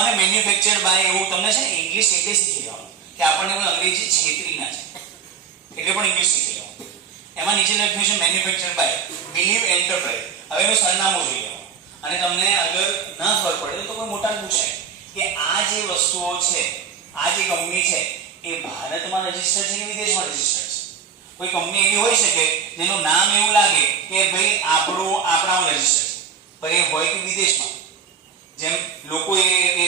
કોને manufactured by એવું તમને છે ને ઇંગ્લિશ એટલે શીખી લેવાનું કે આપણને કોઈ અંગ્રેજી છેતરી ના છે એટલે પણ ઇંગ્લિશ શીખી લેવાનું. એમાં નીચે લખ્યું છે મેન્યુફેક્ચર્ડ બાય બિલીવ એન્ટરપ્રાઇઝ. હવે એનું સરનામું જોઈ લેવાનું અને તમને અગર ના ખબર પડે તો કોઈ મોટા પૂછાય કે આ જે વસ્તુઓ છે, આ જે કંપની છે એ ભારતમાં રજીસ્ટર છે કે વિદેશમાં રજીસ્ટર છે. કોઈ કંપની એવી હોઈ શકે જેનું નામ એવું લાગે કે ભાઈ આપણામાં રજીસ્ટર છે પણ એ હોય કે વિદેશમાં. જેમ લોકો એટલે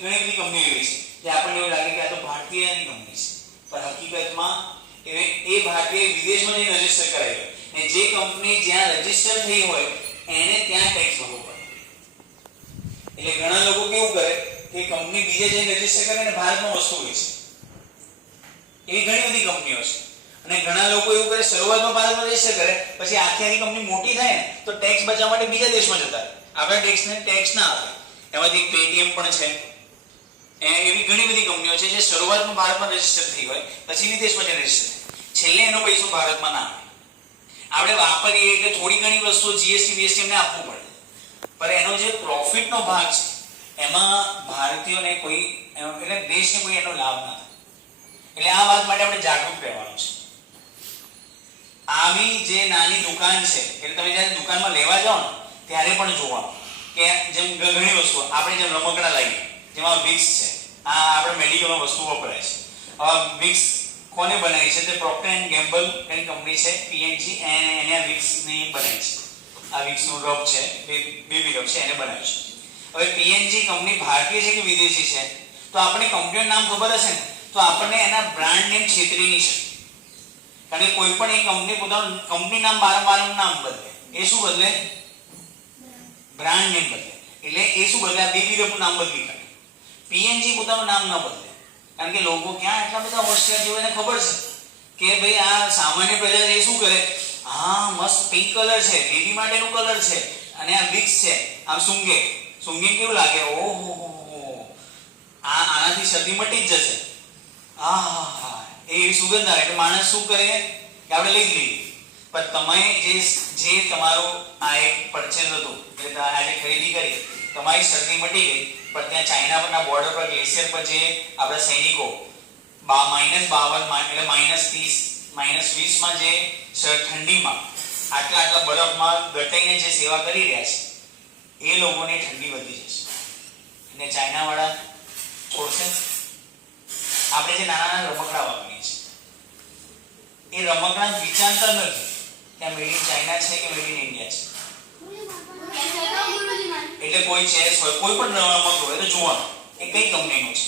ઘણી બધી કંપનીઓ એવી છે કે આપણને એવું લાગે કે આ તો ભારતીયની કંપની છે પણ હકીકતમાં એ ભારતીય વિદેશમાં જઈને રજીસ્ટર કરાવી હોય અને જે કંપની જ્યાં રજીસ્ટર થઈ હોય એને ત્યાં ટેક્સ ભરવો પડે. એટલે ઘણા લોકો કેવું કરે કે કંપની બીજે જઈને રજીસ્ટર કરે અને ભારતમાં વસ્તુ વેચે. એવી ઘણી બધી કંપનીઓ છે અને ઘણા લોકો એવું કરે શરૂઆતમાં ભારતમાં રજીસ્ટર કરે પછી આખી કંપની મોટી થાય ને તો ટેક્સ બચાવવા માટે બીજા દેશમાં જતા રહે. આપણા ટેક્સ ના આવે. એમાંથી એક પેટીએમ પણ છે. એવી ઘણી બધી કંપનીઓ છે જે શરૂઆતમાં ભારતમાં રજીસ્ટર થઈ હોય પછી વિદેશમાં જઈને રજીસ્ટર થાય. છેલ્લે એનો પૈસો ભારતમાં ના આવે. આપણે વાપરીએ એટલે થોડી ઘણી વસ્તુઓ જીએસટી બીએસટી એમને આપવું પડે પણ એનો જે પ્રોફિટનો ભાગ છે એમાં ભારતીયોને કોઈ એટલે દેશને કોઈ એનો લાભ ના થાય. એટલે આ વાત માટે આપણે જાગૃત રહેવાનું છે. આવી જે નાની દુકાન છે એટલે તમે જ્યારે દુકાનમાં લેવા જાઓ ને ત્યારે પણ જોવાનું કે જેમ ઘણી વસ્તુઓ આપણે જેમ રમકડા લાવીએ જેમાં વિક્સ છે, આ આપણે મેડિકલમાં વસ્તુ વપરાય છે. વિક્સ કોને બનાવી છે? તે Procter and gamble any company છે પીએનજી એને આ વિક્સની બનાવી છે. આ વિક્સનું રબ છે બેબી રબ છે એને બનાવ્યું છે. હવે પીએનજી કંપની ભારતીય છે કે વિદેશી છે તો આપણે કંપનીનું નામ ખબર હશે ને તો આપણને એના બ્રાન્ડ નેમ છેતરી નહીં શકે. કારણ કે કોઈ પણ એક કંપની પોતાનું કંપની નામ વારંવાર નામ બદલે. એ શું બદલે? બ્રાન્ડ નેમ બદલે. એટલે એ શું બદલે? આ બેબી રબનું નામ બદલી કાઢે. પીએનજી પોતાનું નામ ન બદલે કારણ કે લોકો ક્યાં એટલા બધા હોશિયાર જેવું એને ખબર છે કે ભાઈ આ સામાન્ય પ્રજા એ શું કરે, હા મસ્ત પિંક કલર છે, બેબી માટેનું કલર છે અને આ વિક્સ છે આમ સૂંઘે કેવું લાગે, ઓહો આનાથી શરદી મટી જ જશે. હા એ સુગંધ આવે એટલે માણસ શું કરે કે આપણે લઈ લઈએ. પણ તમે જે તમારો આ એક પરચેઝ હતો એટલે આજે ખરીદી કરી તમારી શરદી મટી ગઈ પણ ત્યાં ચાઇના પરના બોર્ડર પર ગ્લેશિયર પર જે આપણા સૈનિકો -52 એટલે -30 -20 જે ઠંડીમાં આટલા બરફમાં દટાઈને જે સેવા કરી રહ્યા છે એ લોકોને ઠંડી વધી જશે અને ચાઇના વાળા છોડશે. આપણે જે નાના રમકડા વાપરીએ છીએ એ રમકડા વિચારતા નથી કે મેડ ઇન ચાઇના છે કે મેડ ઇન ઇન્ડિયા છે. એટલે કોઈ ચેસ હોય કોઈ પણ રમકડું હોય તો જોવાનું એ કઈ કંપનીનું છે.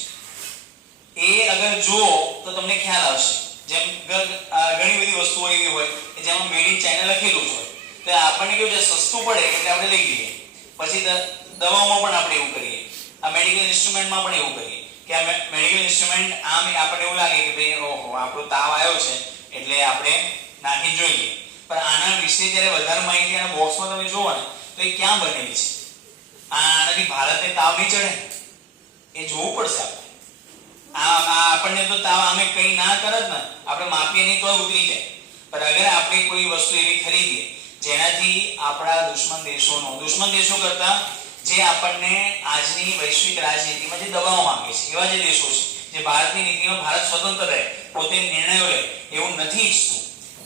એ અગર જુઓ તો તમને ખ્યાલ આવશે. જેમ ઘણી બધી વસ્તુઓ એવી હોય કે જેમાં મેડ ઇન ચાઇના લખેલું જ હોય તો આપણને કેવું છે સસ્તું પડે એટલે આપણે લઈ લઈએ. પછી દવાઓમાં પણ આપણે એવું કરીએ, આ મેડિકલ ઇન્સ્ટ્રુમેન્ટમાં પણ એવું કરીએ કે આ મેડિકલ ઇન્સ્ટ્રુમેન્ટ આમ આપણને એવું લાગે કે ભાઈ ઓહો આપણો તાવ આવ્યો છે એટલે આપણે નાખી જોઈએ. પણ આના વિશે જ્યારે વધારે માહિતી આના બોક્સમાં તમે જોવો ને તો એ ક્યાં બનેલી છે? આનાથી ભારતને તાવ નહીં ચડે એ જોવું પડશે આપણે. આપણને તો તાવ અમે કઈ ના કરત ને આપણે માપીએ નહીં તો ઉતરી જાય. પણ અગર આપણે કોઈ વસ્તુ એવી ખરીદીએ જેનાથી આપણા દુશ્મન દેશો કરતા જે આપણને આજની વૈશ્વિક રાજનીતિમાં જે દબાવ માંગે છે એવા જે દેશો છે જે ભારતની નીતિમાં ભારત સ્વતંત્ર રહે પોતે નિર્ણયો લે એવું નથી ઈચ્છતું